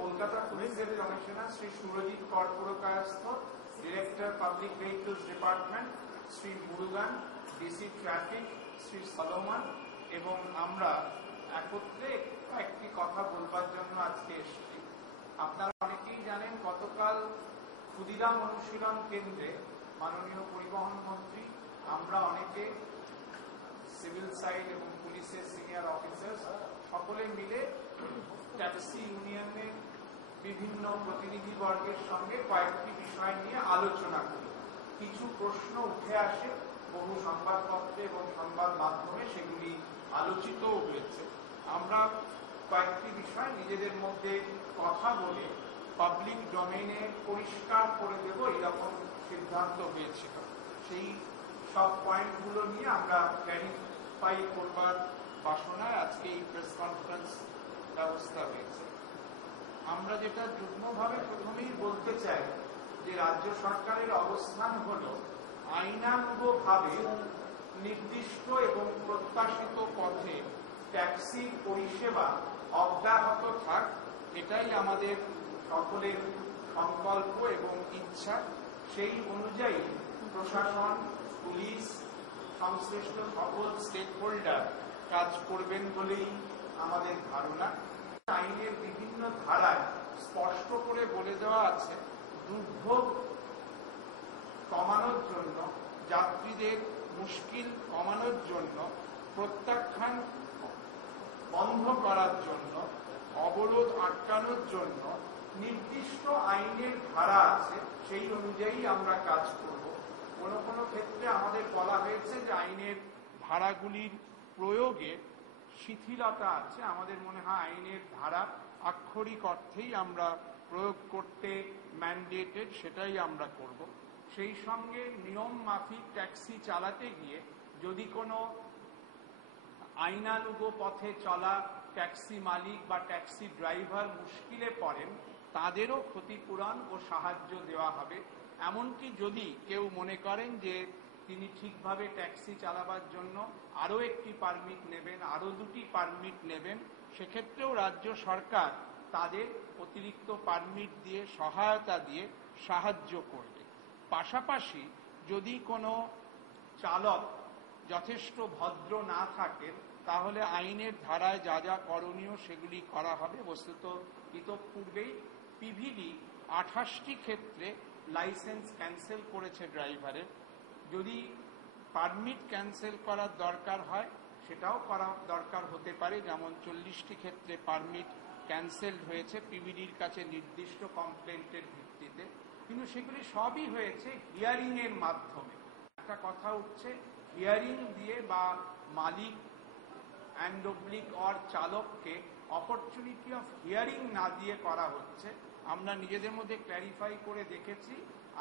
কলকাতা পুলিশের commissioner Shri Surajit Karpurakayastha, director public vehicles department Shri Murugan, DC traffic Shri Solomon এবং আমরা একত্রে একটি কথা বলবার জন্য আজকে এসেছি। আপনারা অনেকেই জানেন, গতকাল ক্ষুদিরাম অনুশীলন কেন্দ্রে মাননীয় পরিবহন মন্ত্রী, আমরা অনেকে সিভিল সাইড এবং পুলিশের সিনিয়র অফিসার সকলে মিলে ট্যাক্সি ইউনিয়নের বিভিন্ন প্রতিনিধিবর্গের সঙ্গে কয়েকটি বিষয় নিয়ে আলোচনা করি। কিছু প্রশ্ন উঠে আসে বহু সংবাদপত্রে এবং সংবাদ মাধ্যমে, সেগুলি আলোচিতও হয়েছে। আমরা কয়েকটি বিষয় নিজেদের মধ্যে কথা বলে পাবলিক ডোমেইনে পরিষ্কার করে দেব, এরকম সিদ্ধান্ত হয়েছিল। সেই সব পয়েন্টগুলো নিয়ে আমরা ক্ল্যারিফাই করবার বাসনায় আজকে এই প্রেস কনফারেন্স ব্যবস্থা হয়েছে। আমরা যেটা যুগ্মভাবে প্রথমেই বলতে চাই যে রাজ্য সরকারের অবস্থান হল আইনানুগভাবে নির্দিষ্ট এবং প্রত্যাশিত পথে ট্যাক্সি পরিষেবা অব্যাহত থাক, এটাই আমাদের সকলের সংকল্প এবং ইচ্ছা। সেই অনুযায়ী প্রশাসন, পুলিশ, সংশ্লিষ্ট সকল স্টেক হোল্ডার কাজ করবেন বলেই আমাদের ধারণা। আইনের বিভিন্ন ধারায় স্পষ্ট করে বলে দেওয়া আছে, দুর্ভোগ কমানোর জন্য, যাত্রীদের মুশকিল কমানোর জন্য, প্রত্যাখ্যান বন্ধ করার জন্য, অবরোধ আটকানোর জন্য নির্দিষ্ট আইনের ধারা আছে, সেই অনুযায়ী আমরা কাজ করব। কোনো কোনো ক্ষেত্রে আমাদের বলা হয়েছে যে আইনের ধারাগুলির প্রয়োগে শিথিলতা আছে। আমাদের মনে হয় আইনের ধারা আক্ষরিক অর্থেই আমরা প্রয়োগ করতে ম্যান্ডেটেড, সেটাই আমরা করব। সেই সঙ্গে নিয়ম মাফিক ট্যাক্সি চালাতে গিয়ে যদি কোনো আইনানুগ পথে চলা ট্যাক্সি মালিক বা ট্যাক্সি ড্রাইভার মুশকিলে পড়েন, তাদেরও ক্ষতিপূরণ ও সাহায্য দেওয়া হবে। এমনকি যদি কেউ মনে করেন যে তিনি ঠিকভাবে ট্যাক্সি চালাবার জন্য আরও একটি পারমিট নেবেন, আরও দুটি পারমিট নেবেন, সেক্ষেত্রেও রাজ্য সরকার তাদের অতিরিক্ত পারমিট দিয়ে সহায়তা দিয়ে সাহায্য করবে। পাশাপাশি যদি কোনো চালক যথেষ্ট ভদ্র না থাকেন, তাহলে আইনের ধারায় যা যা করণীয় সেগুলি করা হবে। বস্তুত ইতঃপূর্বেই পিভিডি 28টি ক্ষেত্রে লাইসেন্স ক্যান্সেল করেছে ড্রাইভারের। যদি পারমিট ক্যান্সেল করার দরকার হয়, সেটাও করা দরকার হতে পারে। যেমন 40টি ক্ষেত্রে পারমিট ক্যান্সেল হয়েছে পিভিডির কাছে নির্দিষ্ট কমপ্লেন্টের ভিত্তিতে, কিন্তু সেগুলি সবই হয়েছে হিয়ারিং এর মাধ্যমে। একটা কথা উঠছে, হিয়ারিং দিয়ে বা মালিক অর চালককে অপরচুনিটি অফ হিয়ারিং না দিয়ে করা হচ্ছে। আমরা নিজেদের মধ্যে ক্ল্যারিফাই করে দেখেছি,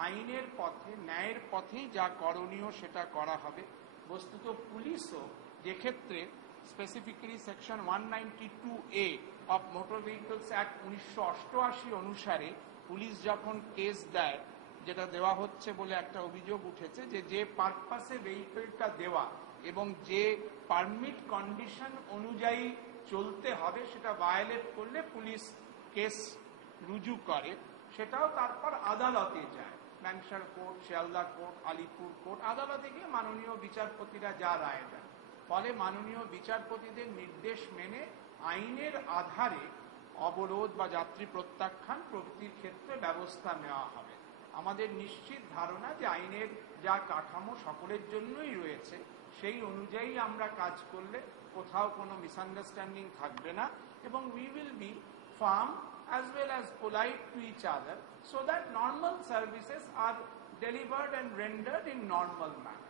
আইনের পথে, ন্যায়ের পথেই যা করণীয় সেটা করা হবে। বস্তুত পুলিশও যে ক্ষেত্রে specifically section 192A of motor vehicles act 1988 অনুসারে পুলিশ যখন কেস দেয়, যেটা দেওয়া হচ্ছে বলে একটা অভিযোগ উঠেছে, যে পারপাসে ভেহিকলটা দেওয়া এবং যে পারমিট কন্ডিশন অনুযায়ী চলতে হবে, সেটা ভায়োলেট করলে পুলিশ কেস রুজু করে। সেটাও তারপর আদালতে যায়, ম্যানসার court, Sealdah court, Alipore court, আদালতে গিয়ে মাননীয় বিচারপতিরা যা রায় দেন। ফলে মাননীয় বিচারপতিদের নির্দেশ মেনে আইনের আধারে অবরোধ বা যাত্রী প্রত্যাখ্যান প্রভৃতির ক্ষেত্রে ব্যবস্থা নেওয়া হবে। আমাদের নিশ্চিত ধারণা যে আইনের যা কাঠামো সকলের জন্যই রয়েছে, সেই অনুযায়ী আমরা কাজ করলে কোথাও কোনো মিসআন্ডারস্ট্যান্ডিং থাকবে না, এবং we will be firm as well as polite to each other so that normal services are delivered and rendered in normal manner.